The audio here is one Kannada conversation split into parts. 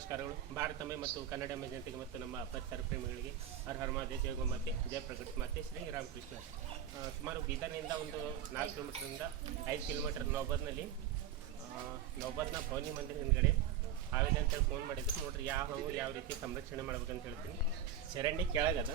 ನಮಸ್ಕಾರಗಳು. ಭಾರತಮೆ ಮತ್ತು ಕನ್ನಡ ಜನತೆಗೆ ಮತ್ತು ನಮ್ಮ ಪರಿಸರ ಪ್ರೇಮಿಗಳಿಗೆ ಹರ ಹರ ಮಾತೆ ಜಯ ಗೋಮಾತೆ ಜಯ ಮಾತೆ, ಶ್ರೀ ರಾಮಕೃಷ್ಣ. ಸುಮಾರು ಬೀದರ್ನಿಂದ ಒಂದು ನಾಲ್ಕು ಕಿಲೋಮೀಟರ್ನಿಂದ ಐದು ಕಿಲೋಮೀಟರ್ ನೌಬದ್ನಲ್ಲಿ ನೌಬದ್ನ ಭವನಿ ಮಂದಿರ ಹಿಂದ್ಗಡೆ ಆವೇದ ಅಂತೇಳಿ ಫೋನ್ ಮಾಡಿದ್ರು. ನೋಡ್ರಿ, ಯಾವ ಯಾವ ರೀತಿ ಸಂರಕ್ಷಣೆ ಮಾಡ್ಬೇಕಂತ ಹೇಳ್ತೀನಿ. ಚರಂಡಿ ಕೆಳಗದ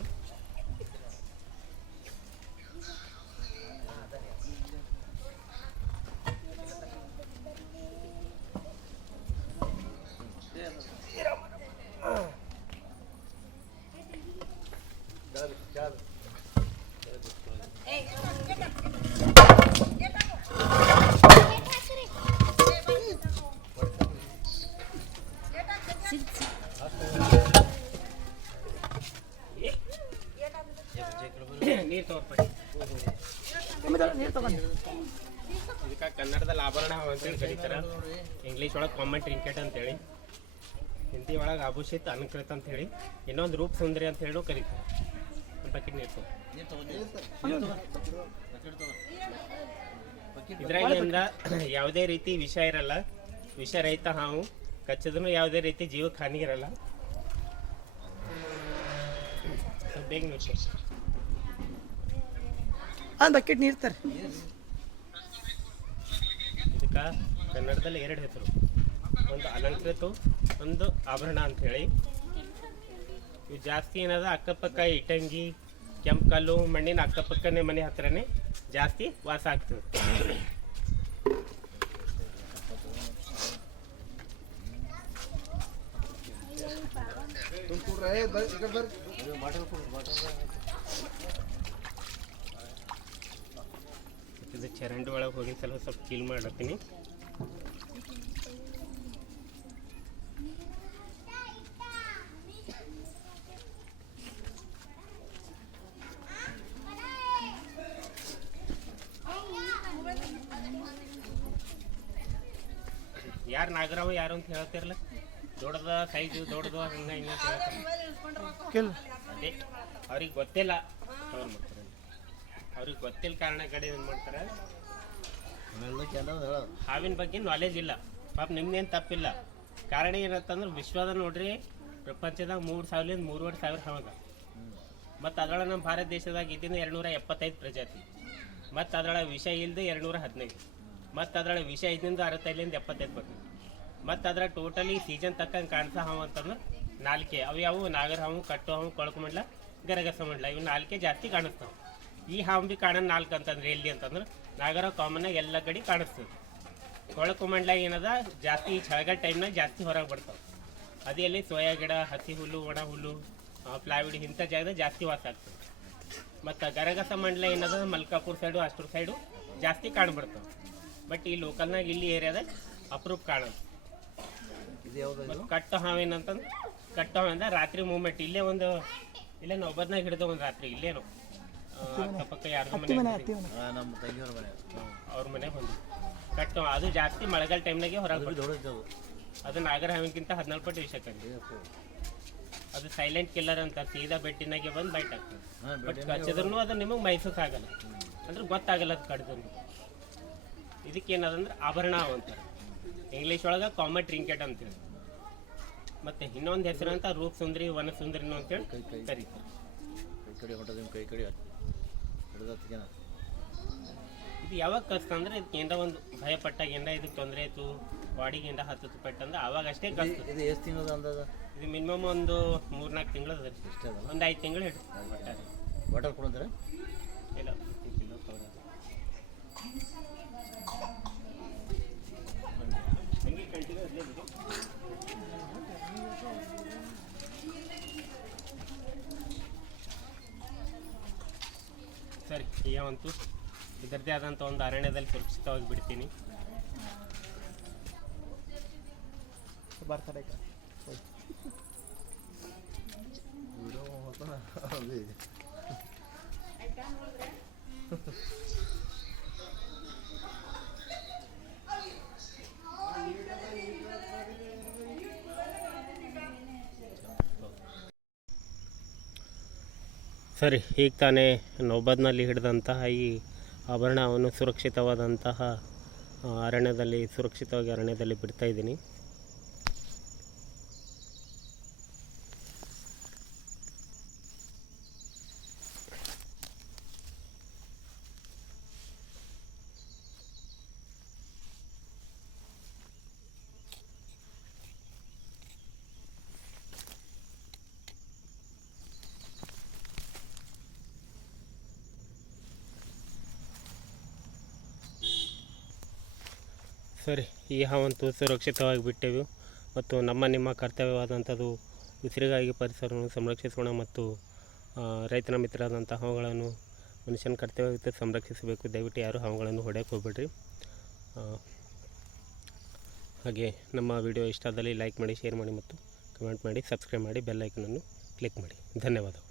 ಇದಕ್ಕೆ ಕನ್ನಡದಲ್ಲಿ ಆಭರಣ ಕರೀತಾರೆ. ಇಂಗ್ಲೀಷ್ ಒಳಗೆ ಕಾಮನ್ ಟ್ರಿಂಕೆಟ್ ಅಂತೇಳಿ. ಹಿಂದಿ ಒಳಗೆ ಆಭೂಷಿತ ಅನುಕೃತ ಅಂತ ಹೇಳಿ ಇನ್ನೊಂದು ರೂಪ ಸುಂದರಿ ಅಂತ ಹೇಳಿ ಕರೀತಾರೆ. ಬಕೆಟ್ ನೀರು ಇದ್ರಾಗಿಂದ ಯಾವುದೇ ರೀತಿ ವಿಷ ಇರಲ್ಲ. ವಿಷರಹಿತ ಹಾವು ಕಚ್ಚಿದ್ರು ಯಾವುದೇ ರೀತಿ ಜೀವಕ್ಕೆ ಹಾನಿ ಇರಲ್ಲ ಬೇಗ ನಿಲ್ಸು. ಒಂದು ಬಕೆಟ್ ನೀರು ತರ್ರಿ. ಇದಕ್ಕೆ ಕನ್ನಡದಲ್ಲಿ ಎರಡು ಹೆಸರು. ಒಂದು ಅಲಂಕೃತ ಒಂದು ಆಭರಣ ಅಂತ ಹೇಳಿ ಇವು ಜಾಸ್ತಿ ಏನದ? ಅಕ್ಕಪಕ್ಕ ಇಟಂಗಿ ಕೆಂಪು ಕಲ್ಲು ಮಣ್ಣಿನ ಅಕ್ಕಪಕ್ಕನೇ ಮನೆ ಹತ್ರನೇ ಜಾಸ್ತಿ ವಾಸ ಆಗ್ತದೆ. ಇದು ಚರಂಡಿ ಒಳಗೆ ಹೋಗಿನ ಸಲ ಸ್ವಲ್ಪ ಕ್ಲೀನ್ ಮಾಡತ್ತೀನಿ ಯಾರು ನಾಗರಾವ ಯಾರು ಅಂತ ಹೇಳ್ತಿರಲ್ಲ ದೊಡ್ಡದ ಸೈಜು ದೊಡ್ಡದು ಹಂಗ ಹಿಂಗ ಅದೇ ಅವ್ರಿಗೆ ಗೊತ್ತಿಲ್ಲ. ಅವ್ರಿಗೆ ಗೊತ್ತಿಲ್ಲ ಕಾರಣ ಕಡೆ ಏನು ಮಾಡ್ತಾರೆ? ಹಾವಿನ ಬಗ್ಗೆ ನಾಲೆಜ್ ಇಲ್ಲ. ಪಾಪ ನಿಮ್ದೇನು ತಪ್ಪಿಲ್ಲ. ಕಾರಣ ಏನಂತಂದ್ರೆ ವಿಶ್ವದ ನೋಡ್ರಿ ಪ್ರಪಂಚದಾಗ ಮೂರು ಸಾವಿರದಿಂದ ಮೂರುವರೆ ಸಾವಿರ ಹಾವದ ಮತ್ತು ಅದರೊಳಗೆ ನಮ್ಮ ಭಾರತ ದೇಶದಾಗ ಇದ್ದಿನ ಎರಡುನೂರ ಎಪ್ಪತ್ತೈದು ಪ್ರಜಾತಿ. ಮತ್ತು ಅದರೊಳಗೆ ವಿಷ ಇಲ್ಲದೆ ಎರಡುನೂರ ಹದಿನೈದು. ಮತ್ತು ಅದರೊಳಗೆ ವಿಷ ಇದ್ದಿಂದ ಅರವತ್ತೈದರಿಂದ ಎಪ್ಪತ್ತೈದು ಬರ್ತದೆ ಮತ್ತು ಅದರ ಟೋಟಲಿ ಸೀಸನ್ ತಕ್ಕಂಗೆ ಕಾಣಿಸೋ ಹಾವು ಅಂತಂದ್ರೆ ನಾಲ್ಕೆ. ಅವು ಯಾವು ನಾಗರ ಹಾವು ಕಟ್ಟು ಹಾವು ಕೊಳಕು ಗರಗಸ ಮಂಡಲ ಇವು ನಾಲ್ಕೆ ಜಾಸ್ತಿ ಕಾಣಿಸ್ತಾವೆ. ಈ ಹಾಂಬಿ ಕಾಣೋದು ನಾಲ್ಕು ಅಂತಂದ್ರೆ ಎಲ್ಲಿ ಅಂತಂದ್ರೆ ನಾಗರ ಆಗಿ ಎಲ್ಲ ಕಡೆ ಕಾಣಿಸ್ತದೆ. ಕೊಳಕು ಮಂಡಲ ಏನದ? ಜಾಸ್ತಿ ಚಳಗ ಚಳಿಗಾಲ ಟೈಮ್ನಾಗ ಜಾಸ್ತಿ ಹೊರಗೆ ಬರ್ತಾವೆ. ಅದೇ ಅಲ್ಲಿ ಸೋಯಾ ಗಿಡ ಹಸಿ ಹುಲ್ಲು ಒಣ ಹುಲ್ಲು ಪ್ಲಾವಿಡ್ ಇಂಥ ಜಾಗದಾಗ ಜಾಸ್ತಿ ವಾಸ ಆಗ್ತದೆ. ಮತ್ತು ಗರಗಸ ಮಂಡಲ ಏನದ? ಮಲ್ಕಾಪುರ ಸೈಡು ಅಷ್ಟೂರು ಸೈಡು ಜಾಸ್ತಿ ಕಾಣ್ಬಿಡ್ತಾವೆ ಬಟ್ ಈ ಲೋಕಲ್ನಾಗ ಇಲ್ಲಿ ಏರಿಯಾದಾಗ ಅಪ್ರೂಪ್ ಕಾಣೋದು ಕಟ್ಟ ಹಾವೇನಂತಂದ್ರೆ ಕಟ್ಟ ಹಾವಿಂದ ರಾತ್ರಿ ಮೂಮೆಂಟ್ ಇಲ್ಲೇ ಒಂದು ಇಲ್ಲೇ ನಾವು ಒಬ್ಬದ್ನಾಗ ಹಿಡಿದ ಒಂದು ರಾತ್ರಿ ಇಲ್ಲೇನು. ಅಕ್ಕಪಕ್ಕ ಯಾರ್ದೋ ಮನೆ ಮನೆ ನಮ್ಮ ತಂಗಿಯವ್ರ ಮನೆ. ಅವ್ರ ಮನೆ ಬಂದು ಕಟ್ ಅದು ಜಾಸ್ತಿ ಮಳೆಗಾಲ ಟೈಮ್ನಾಗೆ ಹೊರಗೆ ಅದು ನಾಗರ ಹಾವಿನಕ್ಕಿಂತ ಹದಿನಾಲ್ಕು ಪಟ್ಟು ವಿಷ ಅದು ಸೈಲೆಂಟ್ ಕಿಲ್ಲರ್ ಅಂತ ಸೀದಾ ಬೆಟ್ಟಿನಾಗೆ ಬಂದು ಬೈಟ್ ಆಗ್ತದೆ. ಬಟ್ ಕಚ್ಚಿದ್ರು ಅದು ನಿಮಗೆ ಮೈಸೂಕಾಗಲ್ಲ ಅಂದ್ರೆ ಗೊತ್ತಾಗಲ್ಲ ಅದು ಕಡ್ದು ಇದಕ್ಕೇನದಂದ್ರೆ ಆಭರಣ ಅಂತಾರೆ. ಇಂಗ್ಲೀಷ್ ಒಳಗೆ ಕಾಮನ್ ಟ್ರಿಂಕೆಟ್ ಅಂತೇಳಿ ಮತ್ತೆ ಇನ್ನೊಂದು ಹೆಸರು ಅಂತ ರೂಪ್ ಸುಂದರಿ ವನ ಸುಂದರಿನೂ ಅಂತೇಳಿ ಕರೀತಾರೆ. ಕೈ ಕಡೆ ಹೊಟ್ಟದ ಕೈ ಕಡೆ ಇದು ಯಾವಾಗ ಕಸ್ತಂದ್ರೆ ಇದಕ್ಕೆ ಏನಾರ ಒಂದು ಭಯ ಪಟ್ಟಾಗ ಏನಾರ ಇದಕ್ಕೆ ತೊಂದರೆ ಆಯ್ತು ಬಾಡಿಗೆ ಏನಾರ ಹತ್ತು ಪಟ್ಟಂದ್ರೆ ಅವಾಗ ಅಷ್ಟೇ ಇದು ಎಷ್ಟು ತಿಂಗಳದ ಅಂದಾಜ? ಇದು ಮಿನಿಮಮ್ ಒಂದು ಮೂರ್ನಾಲ್ಕು ತಿಂಗಳು ಅದ. ಇಷ್ಟೇ ಅದಲ್ಲ ಒಂದು ಐದು ತಿಂಗಳು ಹಿಡಿದು. ಒಟ್ಟಾರೆ ವಾಟರ್ ಕುಡಿದ್ರೆ ಇಲ್ಲ. ಸರಿ ಇದರದೇ ಆದಂಥ ಒಂದು ಅರಣ್ಯದಲ್ಲಿ ಸುರಕ್ಷಿತವಾಗಿ ಬಿಡ್ತೀನಿ. ಬರ್ತಾರೆ ಈಗ. ಸರಿ ಈಗ ತಾನೇ ನೌಬದ್ನಲ್ಲಿ ಹಿಡಿದಂತಹ ಈ ಆಭರಣವನ್ನು ಸುರಕ್ಷಿತವಾದಂತಹ ಅರಣ್ಯದಲ್ಲಿ ಸುರಕ್ಷಿತವಾಗಿ ಅರಣ್ಯದಲ್ಲಿ ಬಿಡ್ತಾ ಸರಿ, ಈ ಹಾವಂತೂ ಸುರಕ್ಷಿತವಾಗಿ ಬಿಟ್ಟೆವು ಮತ್ತು ನಮ್ಮ ನಿಮ್ಮ ಕರ್ತವ್ಯವಾದಂಥದ್ದು ಉಸಿರಿಗಾಗಿ ಪರಿಸರವನ್ನು ಸಂರಕ್ಷಿಸೋಣ ಮತ್ತು ರೈತನ ಮಿತ್ರರಾದಂಥ ಹಾವುಗಳನ್ನು, ಮನುಷ್ಯನ ಕರ್ತವ್ಯವಿತ್ತು ಸಂರಕ್ಷಿಸಬೇಕು. ದಯವಿಟ್ಟು ಯಾರು ಹಾವುಗಳನ್ನು ಹೊಡೆಯಕ್ಕೆ ಹೋಗ್ಬೇಡ್ರಿ. ಹಾಗೆ ನಮ್ಮ ವಿಡಿಯೋ ಇಷ್ಟ ಆದಲ್ಲಿ ಲೈಕ್ ಮಾಡಿ, ಶೇರ್ ಮಾಡಿ ಮತ್ತು ಕಮೆಂಟ್ ಮಾಡಿ, ಸಬ್ಸ್ಕ್ರೈಬ್ ಮಾಡಿ, ಬೆಲ್ ಐಕನನ್ನು ಕ್ಲಿಕ್ ಮಾಡಿ. ಧನ್ಯವಾದಗಳು.